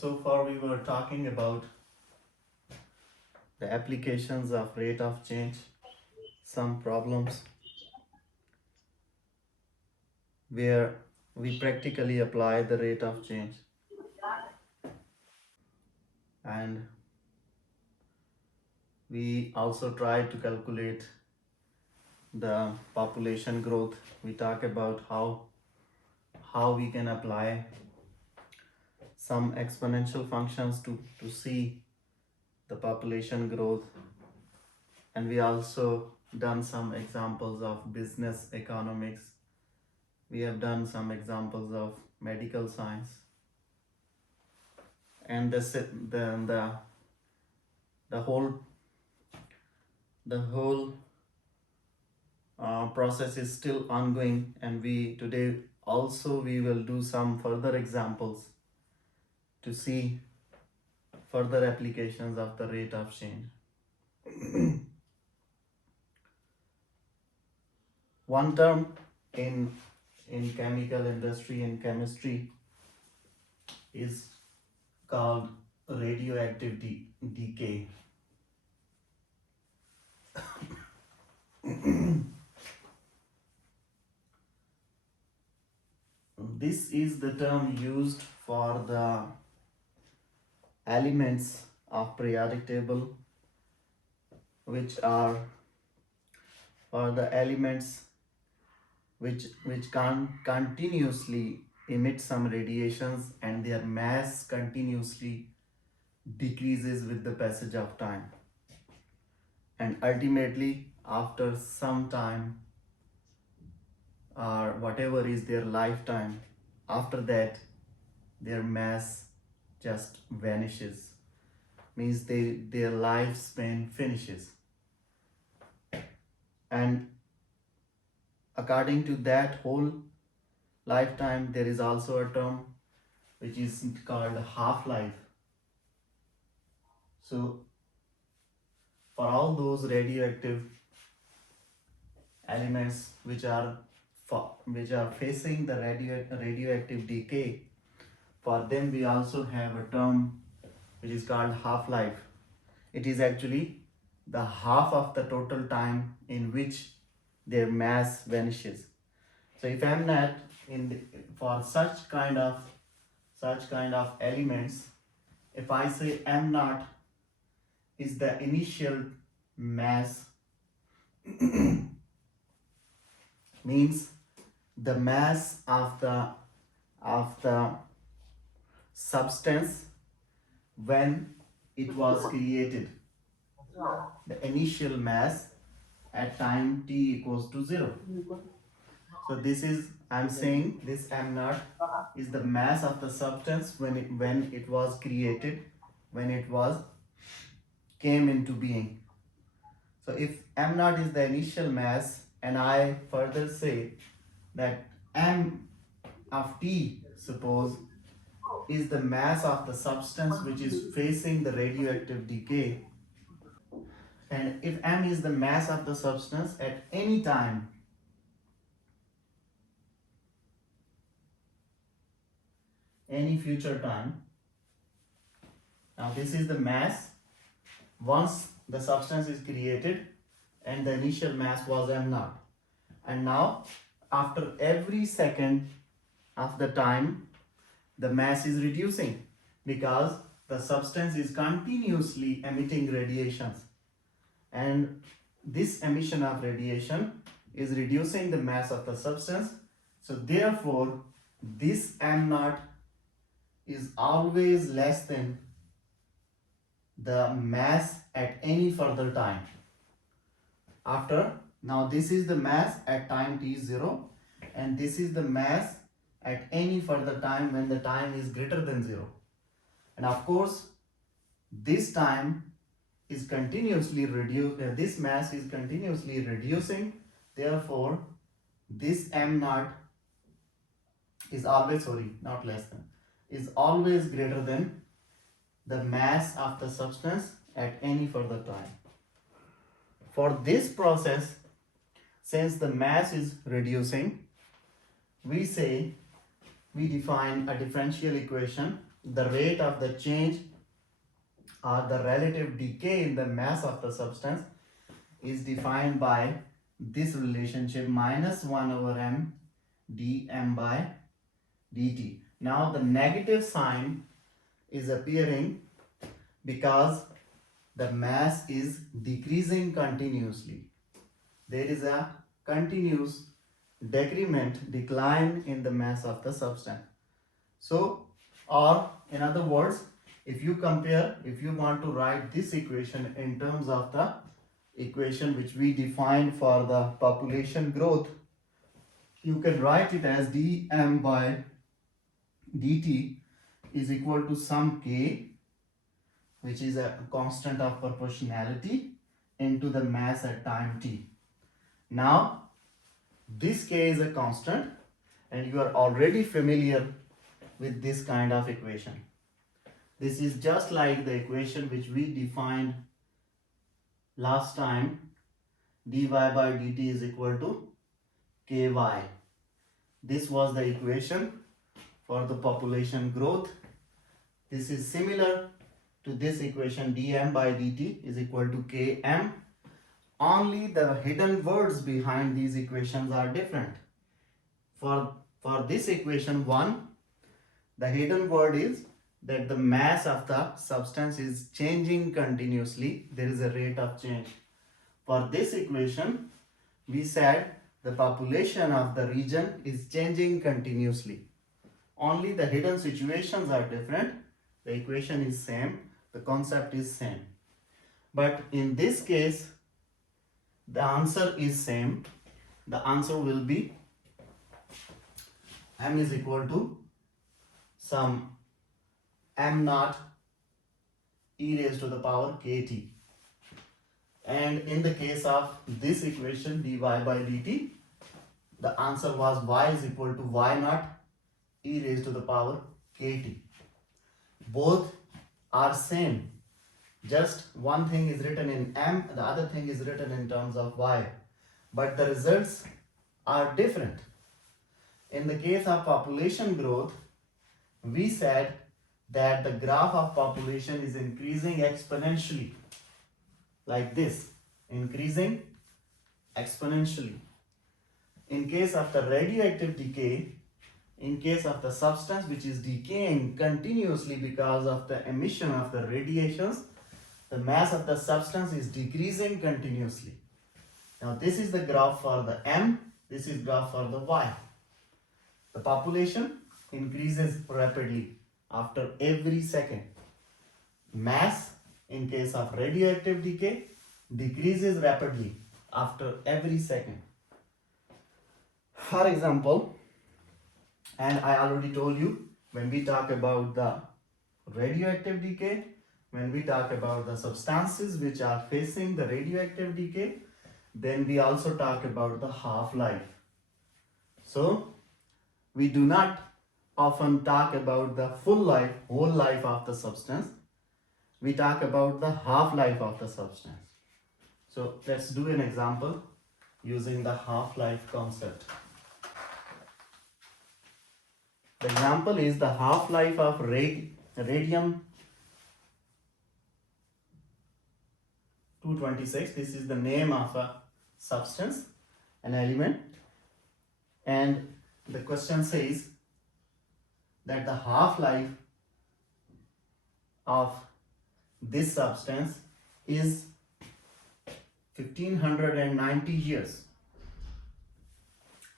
So far we were talking about the applications of rate of change, some problems where we practically apply the rate of change, and we also try to calculate the population growth. We talk about how we can apply some exponential functions to see the population growth, and we also done some examples of business economics. We have done some examples of medical science, and the whole process is still ongoing, and we today also we will do some further examples to see further applications of the rate of change. One term in chemical industry and chemistry is called radioactive decay. This is the term used for the elements of periodic table, which are or the elements which can continuously emit some radiations, and their mass continuously decreases with the passage of time, and ultimately after some time or whatever is their lifetime, after that their mass just vanishes, means their lifespan finishes. And according to that whole lifetime, there is also a term which is called half-life. So for all those radioactive elements which are facing the radioactive decay, for them we also have a term which is called half-life. It is actually the half of the total time in which their mass vanishes. So if m naught for such kind of elements, if I say m naught is the initial mass, means the mass of the substance when it was created, the initial mass at time t equals to 0. So this is, I'm saying this m naught is the mass of the substance when it was created, when it was came into being. So if m naught is the initial mass, and I further say that m of t, suppose, is the mass of the substance which is facing the radioactive decay, and if m is the mass of the substance at any time, any future time, now this is the mass once the substance is created, and the initial mass was m naught, and now after every second of the time the mass is reducing, because the substance is continuously emitting radiations, and this emission of radiation is reducing the mass of the substance. So therefore this m naught is always less than the mass at any further time. After, now this is the mass at time t0, and this is the mass at any further time when the time is greater than 0. And of course this time is continuously this mass is continuously reducing, therefore this m naught is always, not less than, is always greater than the mass of the substance at any further time. For this process, since the mass is reducing, we say we define a differential equation. The rate of the change or the relative decay in the mass of the substance is defined by this relationship minus 1 over m dm by dt. Now the negative sign is appearing because the mass is decreasing continuously. There is a continuous decline in the mass of the substance. So, or in other words, if you want to write this equation in terms of the equation which we defined for the population growth, you can write it as dm by dt is equal to some k, which is a constant of proportionality, into the mass at time t. Now, this k is a constant and you are already familiar with this kind of equation. This is just like the equation which we defined last time, dy by dt is equal to ky. This was the equation for the population growth. This is similar to this equation, dm by dt is equal to km. Only the hidden words behind these equations are different. For this equation 1, the hidden word is that the mass of the substance is changing continuously. There is a rate of change. For this equation, we said the population of the region is changing continuously. Only the hidden situations are different. The equation is same. The concept is same. But in this case, the answer is same. The answer will be m is equal to some m naught e raised to the power kt. And in the case of this equation dy by dt, the answer was y is equal to y naught e raised to the power kt. Both are same. Just one thing is written in m, the other thing is written in terms of y. But the results are different. In the case of population growth, we said that the graph of population is increasing exponentially, like this, increasing exponentially. In case of the radioactive decay, in case of the substance which is decaying continuously because of the emission of the radiations, the mass of the substance is decreasing continuously. Now this is the graph for the m, this is graph for the y. The population increases rapidly after every second. Mass in case of radioactive decay decreases rapidly after every second. For example, and I already told you, when we talk about the radioactive decay, when we talk about the substances which are facing the radioactive decay, then we also talk about the half-life. So, we do not often talk about the full life, whole life of the substance. We talk about the half-life of the substance. So, let's do an example using the half-life concept. The example is the half-life of radium 226. This is the name of a substance, an element, and the question says that the half-life of this substance is 1590 years.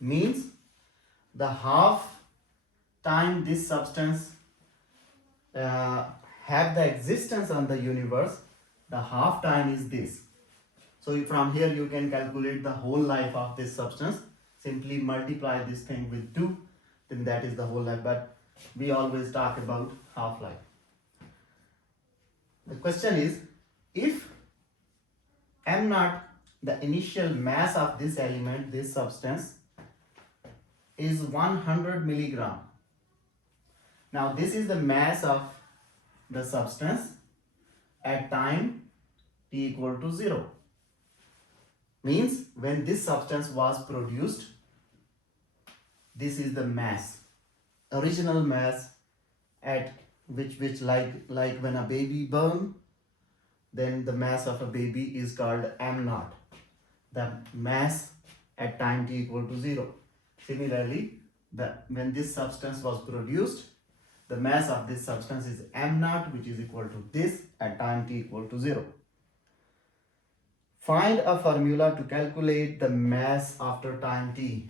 Means the half time this substance have the existence on the universe, the half time is this. So from here you can calculate the whole life of this substance. Simply multiply this thing with 2, then that is the whole life. But we always talk about half-life. The question is, if m naught, the initial mass of this element, this substance, is 100 milligram. Now this is the mass of the substance at time t equal to 0. Means when this substance was produced, this is the mass original mass at which like when a baby born, then the mass of a baby is called m naught, the mass at time t equal to 0. Similarly, when this substance was produced, the mass of this substance is m naught, which is equal to this at time t equal to 0. Find a formula to calculate the mass after time t.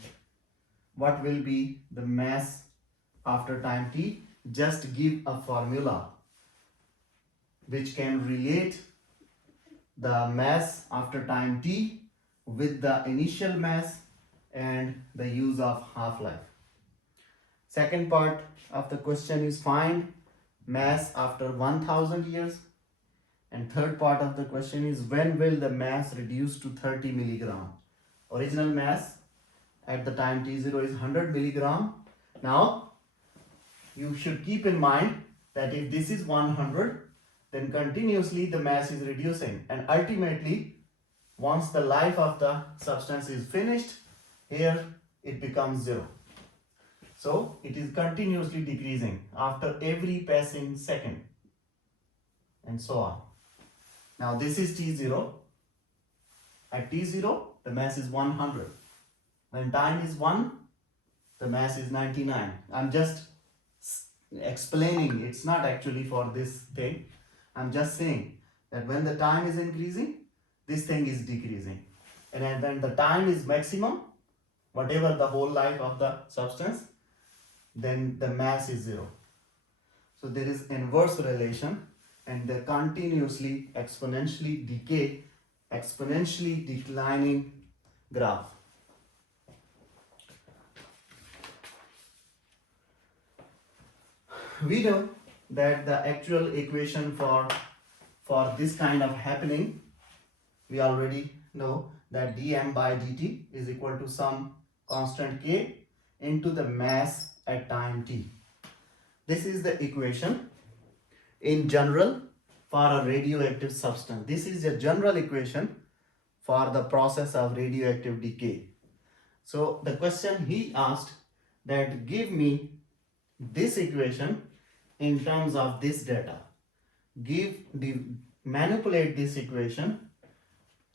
What will be the mass after time t? Just give a formula which can relate the mass after time t with the initial mass and the use of half-life. Second part of the question is find mass after 1000 years. And third part of the question is when will the mass reduce to 30 milligram? Original mass at the time t0 is 100 milligram. Now you should keep in mind that if this is 100, then continuously the mass is reducing, and ultimately once the life of the substance is finished, here it becomes 0. So it is continuously decreasing after every passing second, and so on. Now this is t0. At t0 the mass is 100. When time is 1, the mass is 99. I'm just explaining, it's not actually for this thing. I'm just saying that when the time is increasing, this thing is decreasing. And then when the time is maximum, whatever the whole life of the substance, then the mass is 0. So there is inverse relation, and the continuously exponentially declining graph. We know that the actual equation for this kind of happening, we already know that dm by dt is equal to some constant k into the mass at time t. This is the equation in general for a radioactive substance. This is a general equation for the process of radioactive decay. So the question he asked that give me this equation in terms of this data. Manipulate this equation,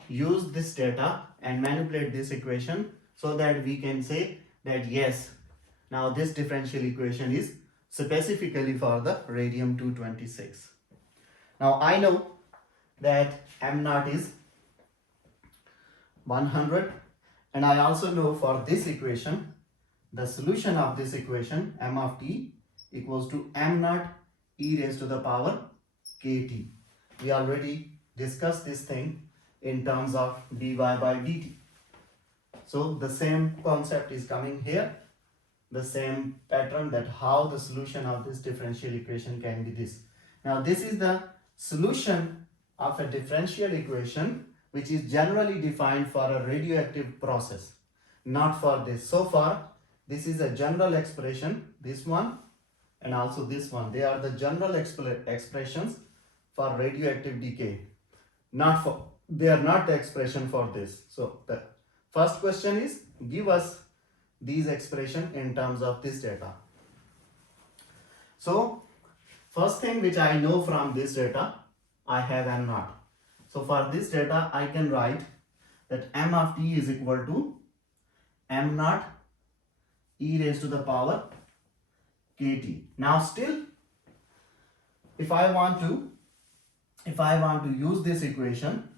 use this data and manipulate this equation so that we can say that yes, now this differential equation is specifically for the radium-226. Now I know that m naught is 100, and I also know for this equation, the solution of this equation m of t equals to m naught e raised to the power kt. We already discussed this thing in terms of dy by dt. So the same concept is coming here, the same pattern, that how the solution of this differential equation can be this. Now this is the solution of a differential equation which is generally defined for a radioactive process, not for this. So far this is a general expression, this one and also this one, they are the general expressions for radioactive decay, they are not the expression for this. So the first question is give us these expression in terms of this data. So first thing which I know from this data, I have m naught. So for this data I can write that m of t is equal to m naught e raised to the power kt. Now still if I want to use this equation,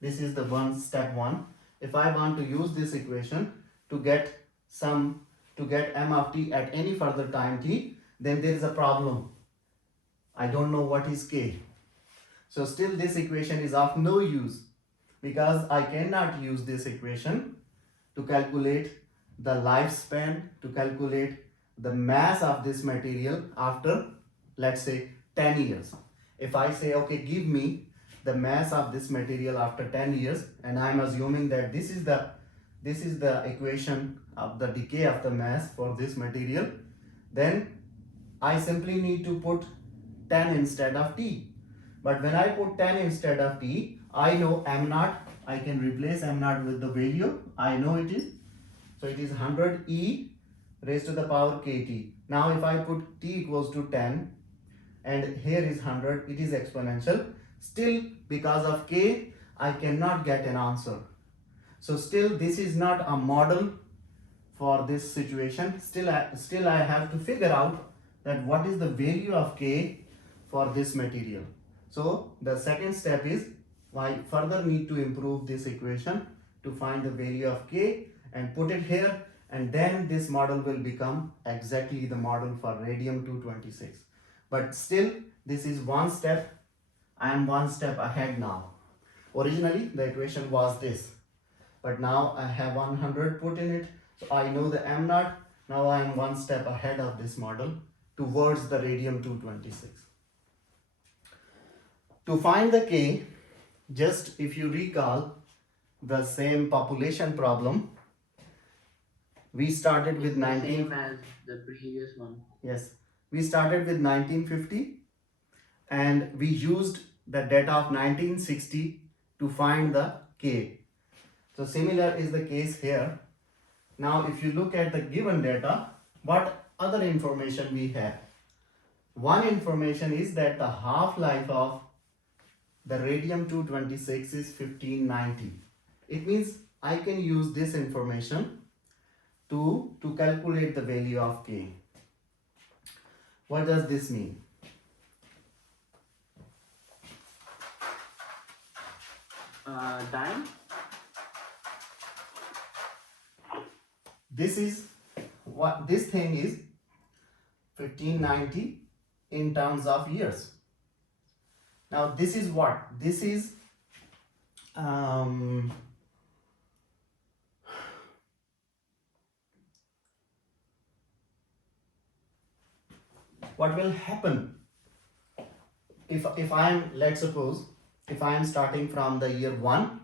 this is the step 1. If I want to use this equation to get m of t at any further time t, then there is a problem. I don't know what is k. So still this equation is of no use, because I cannot use this equation to calculate the lifespan, to calculate the mass of this material after, let's say, 10 years. If I say, okay, give me the mass of this material after 10 years, and I'm assuming that this is the equation of the decay of the mass for this material, then I simply need to put 10 instead of t. But when I put 10 instead of t, I know m naught, I can replace m naught with the value, I know it is. So it is 100 e raised to the power kt. Now if I put t equals to 10 and here is 100, it is exponential. Still, because of k, I cannot get an answer. So still this is not a model for this situation. Still I have to figure out that what is the value of k for this material. So the second step is I further need to improve this equation to find the value of k and put it here, and then this model will become exactly the model for radium-226. But still this is one step. I am one step ahead now. Originally the equation was this, but now I have 100 put in it, so I know the m naught. Now I am one step ahead of this model towards the radium-226. To find the k, just if you recall the same population problem, we started with 19. Same as the previous one. Yes, we started with 1950 and we used the data of 1960 to find the k. So similar is the case here. Now if you look at the given data, what other information we have? One information is that the half-life of the radium-226 is 1590. It means I can use this information to calculate the value of k. What does this mean? Time? This is what this thing is, 1590 in terms of years. Now this is what? This is what will happen if I am, let's suppose, if I am starting from the year 1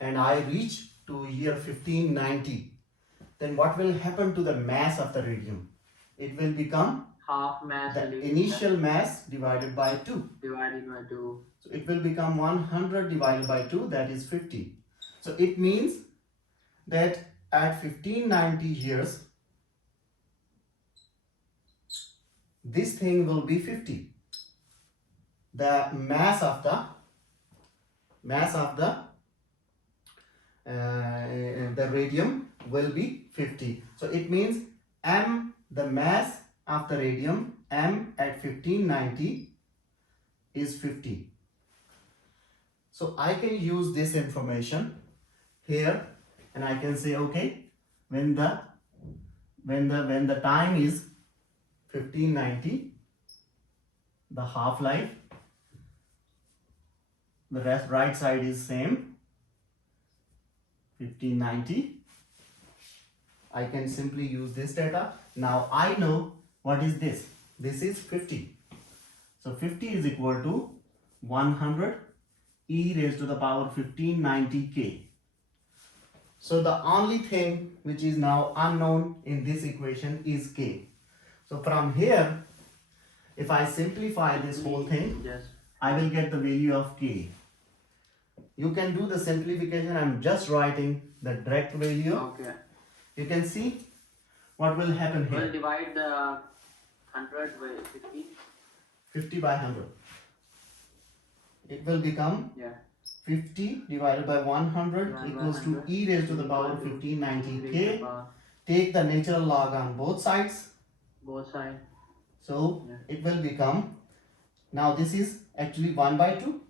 and I reach to year 1590, then what will happen to the mass of the radium? It will become half mass. The initial mass divided by 2. Divided by 2. So it will become 100 divided by 2, that is 50. So it means that at 1590 years, this thing will be 50. The mass of the radium will be 50. So it means m, the mass of the radium, m at 1590 is 50. So I can use this information here and I can say, okay, when the time is 1590, the half-life, the right side is same, 1590. I can simply use this data. Now I know what is this. This is 50. So 50 is equal to 100 e raised to the power 1590 k. So the only thing which is now unknown in this equation is k. So from here, if I simplify this whole thing, yes, I will get the value of k. You can do the simplification. I'm just writing the direct value. Okay. You can see what will happen here. We'll divide the 100 by 50. 50 by 100. It will become 50 divided by 100 equals to e raised to the power 1590 k. Take the natural log on both sides. Both sides. So it will become, now this is actually 1 by 2.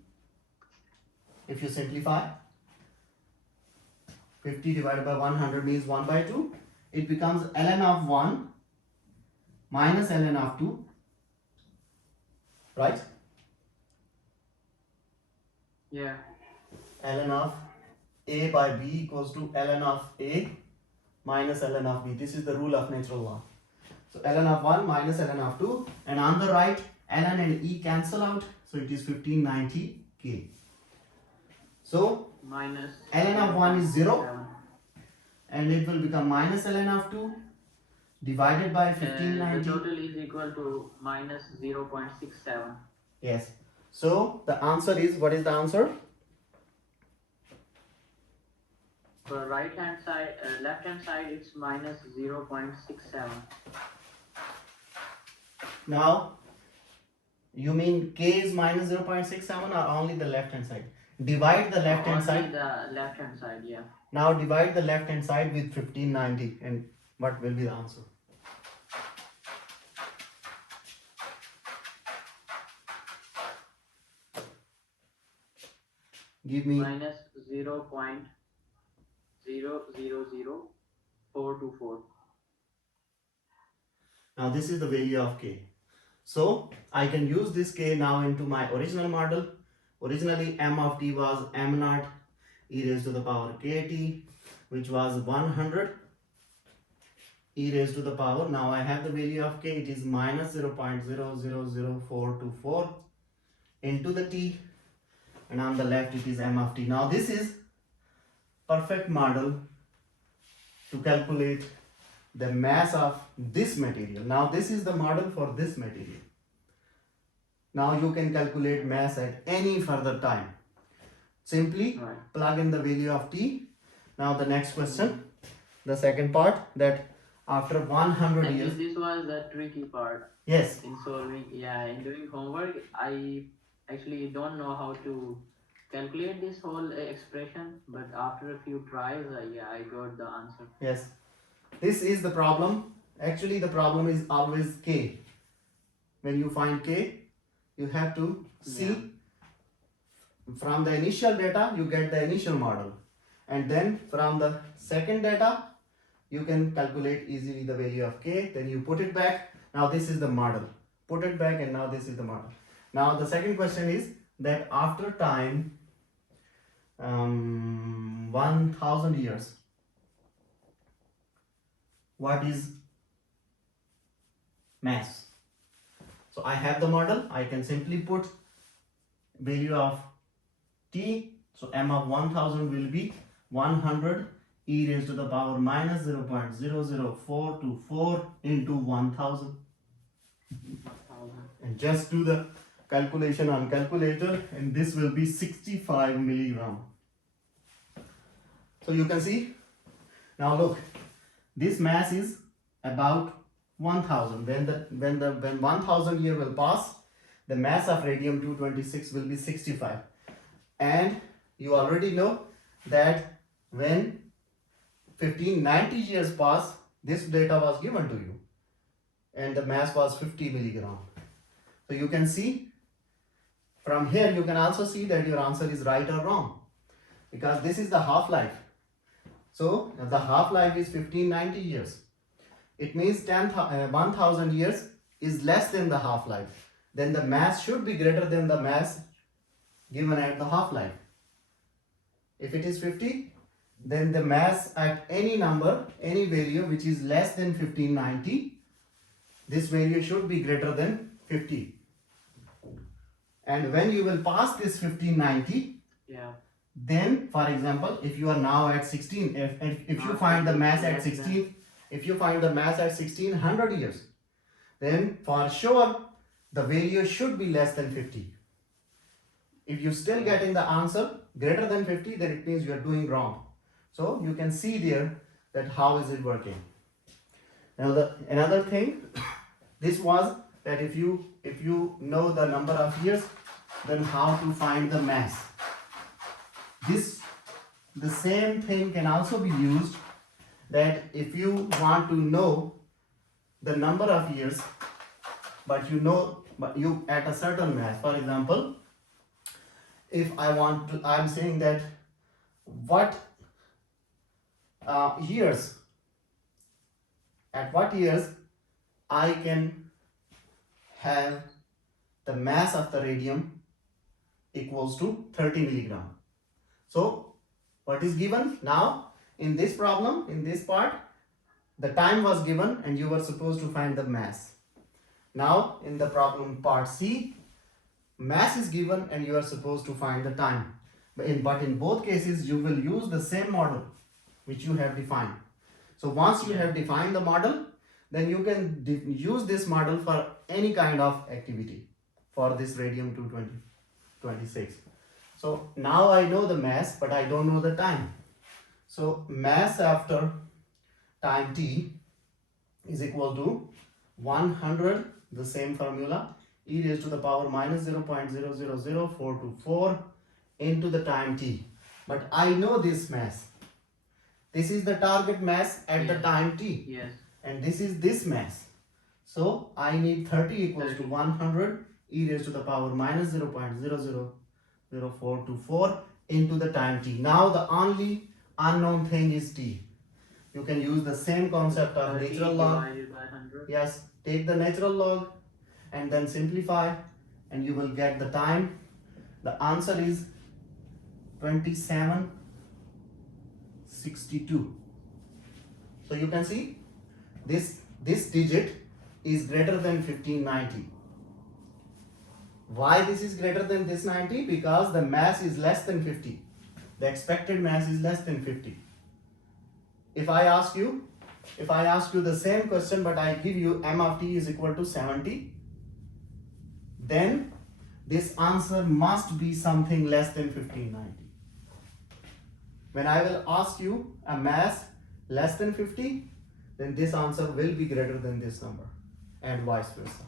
If you simplify, 50 divided by 100 means 1 by 2. It becomes ln of 1 minus ln of 2, right? Yeah. Ln of a by b equals to ln of a minus ln of b. This is the rule of natural law. So ln of 1 minus ln of 2, and on the right ln and e cancel out, so it is 1590 k. So minus ln of 1 is 0 and it will become minus ln of 2 divided by 1590. The total is equal to minus 0.67. Yes. So the answer is, what is the answer? For right hand side, left hand side it's minus 0.67. Now, you mean k is minus 0.67 or only the left hand side? Divide the left hand Only side. the left hand side, yeah. Now divide the left hand side with 1590 and what will be the answer? Give me Minus 0.000424. now this is the value of k. So I can use this k now into my original model. Originally m of t was m naught e raised to the power kt, which was 100 e raised to the power. Now I have the value of k, it is minus 0.000424 into the t, and on the left it is m of t. Now this is perfect model to calculate the mass of this material. Now this is the model for this material. Now you can calculate mass at any further time. Simply Right. plug in the value of t. Now the next question, the second part, that after 100 Actually, years, this was the tricky part yes, in solving, yeah, in doing homework. I actually don't know how to calculate this whole expression, but after a few tries, yeah, I got the answer. yes, this is the problem. Actually the problem is always k. When you find k, you have to see from the initial data you get the initial model, and then from the second data you can calculate easily the value of k, then you put it back. Now this is the model, put it back, and now this is the model. Now the second question is that after time 1000 years, what is mass? So I have the model, I can simply put value of t, so m of 1000 will be 100 e raised to the power minus 0.00424 into 1000, 1000. and just do the calculation on calculator, and this will be 65 milligram. So you can see, now look, this mass is about 1000. When 1000 year will pass, the mass of radium-226 will be 65. And you already know that when 1590 years pass, this data was given to you, and the mass was 50 milligram. So you can see from here, you can also see that your answer is right or wrong, because this is the half-life. So the half-life is 1590 years. It means 1000 years is less than the half-life. Then the mass should be greater than the mass given at the half-life. If it is 50, then the mass at any number, any value which is less than 1590, this value should be greater than 50. And when you will pass this 1590, Yeah. then for example, if you are now at 16, if you find the mass at 16, if you find the mass at 1600 years, then for sure the value should be less than 50. If you still getting the answer greater than 50, then it means you are doing wrong. So you can see there that how is it working. Now another thing, this was that if you know the number of years, then how to find the mass. The same thing can also be used, that if you want to know the number of years, but you at a certain mass. For example, if I'm saying that what years, at what years I can have the mass of the radium equals to 30 milligram. So what is given now in this problem, in this part, the time was given and you were supposed to find the mass. Now in the problem part C, mass is given and you are supposed to find the time. But in both cases you will use the same model which you have defined. So once you have defined the model, then you can use this model for any kind of activity for this radium-226. So now I know the mass, but I don't know the time. So mass after time t is equal to 100 the same formula, e raised to the power minus 0.000424 into the time t. But I know this mass. This is the target mass at the Yes. time t. Yes. And this is this mass. So I need 30 equals to 30. 100 e raised to the power minus 0.000424 into the time t. Now the only unknown thing is t. You can use the same concept of 30 natural log. divided by 100. Yes, take the natural log and then simplify and you will get the time. The answer is 2762. So you can see this digit is greater than 1590. Why this is greater than this 90? Because the mass is less than 50. The expected mass is less than 50. If I ask you the same question but I give you m of t is equal to 70, then this answer must be something less than 1590. When I will ask you a mass less than 50, then this answer will be greater than this number and vice versa.